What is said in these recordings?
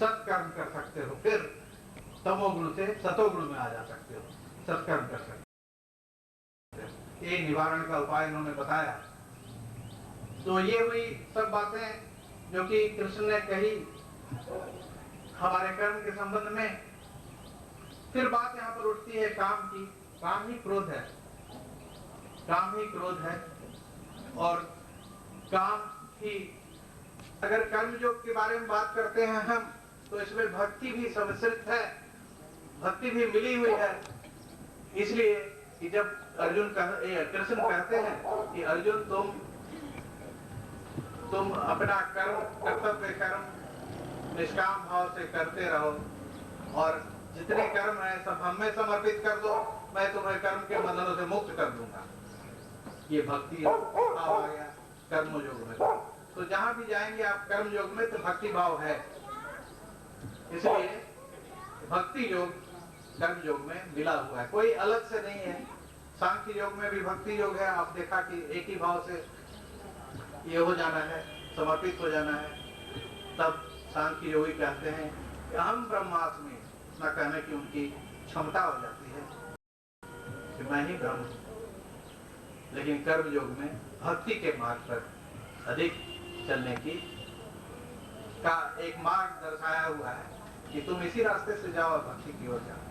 सत्कर्म कर सकते हो, फिर तमोगुण से सतोगुण में आ जा सकते हो, सत्कर्म कर सकते हो। ये निवारण का उपाय इन्होंने बताया। तो ये हुई सब बातें जो कि कृष्ण ने कही हमारे कर्म के संबंध में। फिर बात यहाँ पर उठती है काम की। काम ही क्रोध है, काम ही क्रोध है। और काम ही, अगर कर्मयोग के बारे में बात करते हैं हम, तो इसमें भक्ति भी सम्मिश्रित है, भक्ति भी मिली हुई है। इसलिए कि जब कृष्ण कहते हैं कि अर्जुन तुम अपना कर्म, कर्तव्य कर्म निष्काम भाव से करते रहो, और जितने कर्म है सब हम में समर्पित कर दो, मैं तुम्हें कर्म के बंधनों से मुक्त कर दूंगा। ये भक्ति भाव आ गया कर्म योग में। तो जहां भी जाएंगे आप कर्म योग में, तो भक्ति भाव है। इसलिए भक्ति योग कर्म योग में मिला हुआ है, कोई अलग से नहीं है। सांख्य योग में भी भक्ति योग है। आप देखा कि एक ही भाव से ये हो जाना है, समर्पित हो जाना है। तब सांख्य योगी कहते हैं कि अहम ब्रह्मास्मि, इतना कहने की उनकी क्षमता हो जाती है कि मैं ही ब्रह्म हूं। लेकिन कर्म योग में भक्ति के मार्ग पर अधिक चलने की का एक मार्ग दर्शाया हुआ है कि तुम इसी रास्ते से जाओ और भक्ति की ओर जाओ।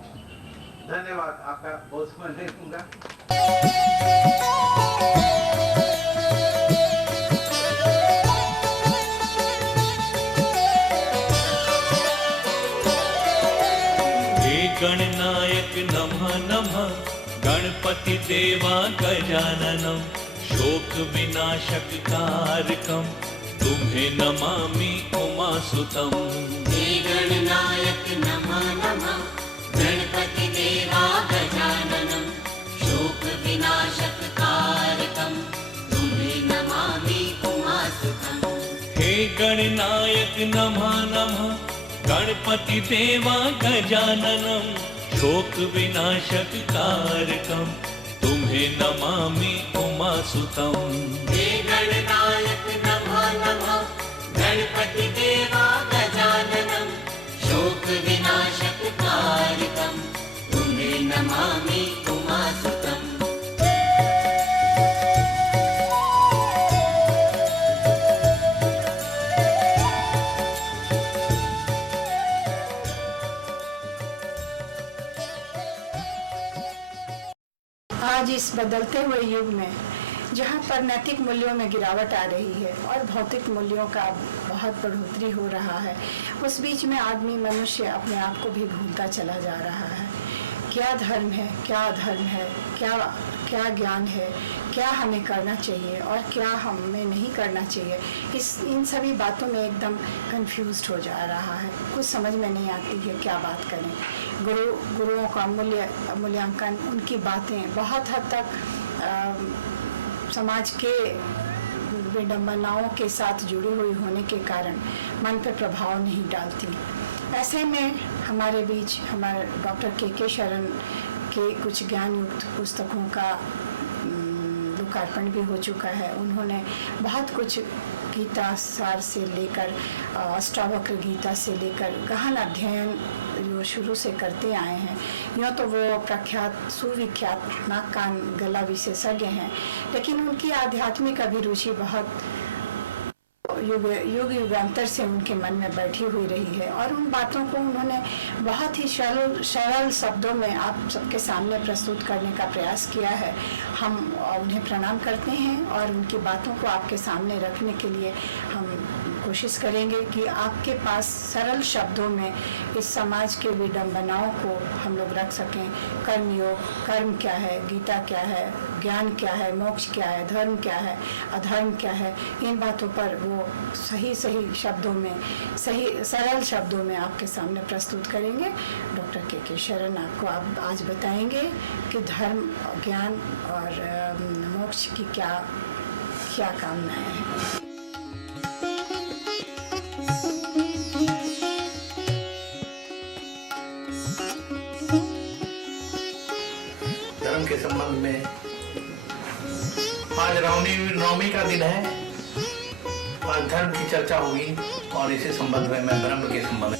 धन्यवाद, आपका बहुत समय नहीं दूंगा। गणनायक नमः नमः, गणपति देवा गजाननम, शोक विनाशक कारकम, तुम्हें नमामि उमासुतम। हे गणनायक नमः नमः, गणपति देवा गजाननम, शोक विनाशक कारकम, तुम्हें नमामि उमासुतम। हे गणनायक नमः नमः, गणपति देवा गजाननम, शोक विनाशक कारकम, तुम्हें नमामि उमासुतम। हे गणनायक नमः नमः, गणपति देवा गजाननम, शोक विनाशक कारकम, तुम्हें नमामि उमासुतम। आज इस बदलते हुए युग में जहाँ पर नैतिक मूल्यों में गिरावट आ रही है और भौतिक मूल्यों का बहुत बढ़ोतरी हो रहा है, उस बीच में आदमी मनुष्य अपने आप को भी भूलता चला जा रहा है। क्या धर्म है, क्या अधर्म है, क्या ज्ञान है, क्या हमें करना चाहिए और क्या हमें नहीं करना चाहिए, इन सभी बातों में एकदम कंफ्यूज्ड हो जा रहा है। कुछ समझ में नहीं आती है क्या बात करें। गुरुओं का मूल्यांकन, उनकी बातें बहुत हद तक समाज के विडंबनाओं के साथ जुड़ी हुई होने के कारण मन पर प्रभाव नहीं डालती। ऐसे में हमारे बीच हमारे डॉक्टर के शरण के कुछ ज्ञान युक्त पुस्तकों का लोकार्पण भी हो चुका है। उन्होंने बहुत कुछ गीता सार से लेकर अष्टावक्र गीता से लेकर गहन अध्ययन जो शुरू से करते आए हैं। यूँ तो वो प्रख्यात सुविख्यात नाक कान गला विशेषज्ञ हैं, लेकिन उनकी आध्यात्मिक अभिरुचि बहुत युगांतर से उनके मन में बैठी हुई रही है और उन बातों को उन्होंने बहुत ही सरल शब्दों में आप सबके सामने प्रस्तुत करने का प्रयास किया है। हम उन्हें प्रणाम करते हैं और उनकी बातों को आपके सामने रखने के लिए हम कोशिश करेंगे कि आपके पास सरल शब्दों में इस समाज के विडंबनाओं को हम लोग रख सकें। कर्मयोग, कर्म क्या है, गीता क्या है, ज्ञान क्या है, मोक्ष क्या है, धर्म क्या है, अधर्म क्या है, इन बातों पर वो सही शब्दों में, सही सरल शब्दों में आपके सामने प्रस्तुत करेंगे। डॉक्टर के शरण आपको आज बताएंगे कि धर्म, ज्ञान और मोक्ष की क्या कामनाएं हैं। धर्म के संबंध में आज रामनवमी का दिन है। आज धर्म की चर्चा होगी और इसी संबंध में मैं ब्रह्म के संबंध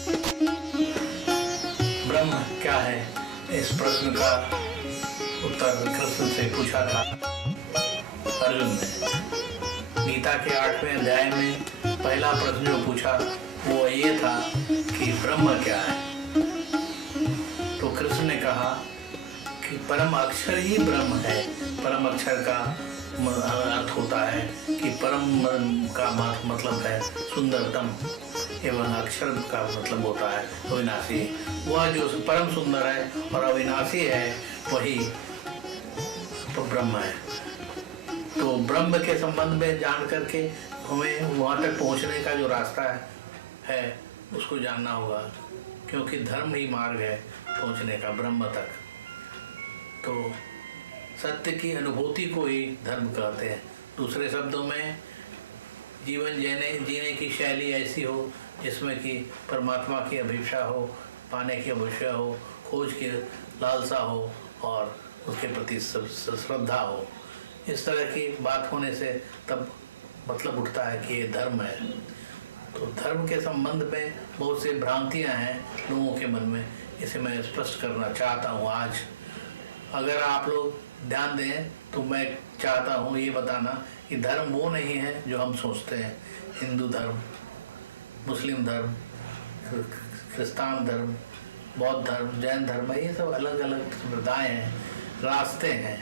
ब्रह्म क्या है, इस प्रश्न का उत्तर कृष्ण से पूछा था अर्जुन ने। गीता के 8वें अध्याय में पहला प्रश्न जो पूछा वो ये था कि ब्रह्म क्या है। तो कृष्ण ने कहा कि परम अक्षर ही ब्रह्म है। परम अक्षर का अर्थ होता है कि परम का मतलब है सुंदरतम, एवं अक्षर का मतलब होता है अविनाशी। वह जो परम सुंदर है और अविनाशी है वही तो ब्रह्म है। तो ब्रह्म के संबंध में जान करके हमें वहाँ तक पहुँचने का जो रास्ता है उसको जानना होगा, क्योंकि धर्म ही मार्ग है पहुँचने का ब्रह्म तक। तो सत्य की अनुभूति को ही धर्म कहते हैं। दूसरे शब्दों में जीवन जीने की शैली ऐसी हो जिसमें कि परमात्मा की अभिप्सा हो, पाने की अभिप्सा हो, खोज की लालसा हो और उसके प्रति श्रद्धा हो। इस तरह की बात होने से तब मतलब उठता है कि ये धर्म है। तो धर्म के संबंध में बहुत सी भ्रांतियां हैं लोगों के मन में, इसे मैं स्पष्ट करना चाहता हूँ आज। अगर आप लोग ध्यान दें तो मैं चाहता हूँ ये बताना कि धर्म वो नहीं है जो हम सोचते हैं। हिंदू धर्म, मुस्लिम धर्म, क्रिस्तान धर्म, बौद्ध धर्म, जैन धर्म, ये सब अलग अलग संप्रदाय हैं, रास्ते हैं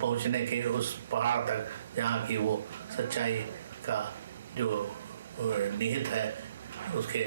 पहुँचने के उस पहाड़ तक जहाँ की वो सच्चाई का जो निहित है उसके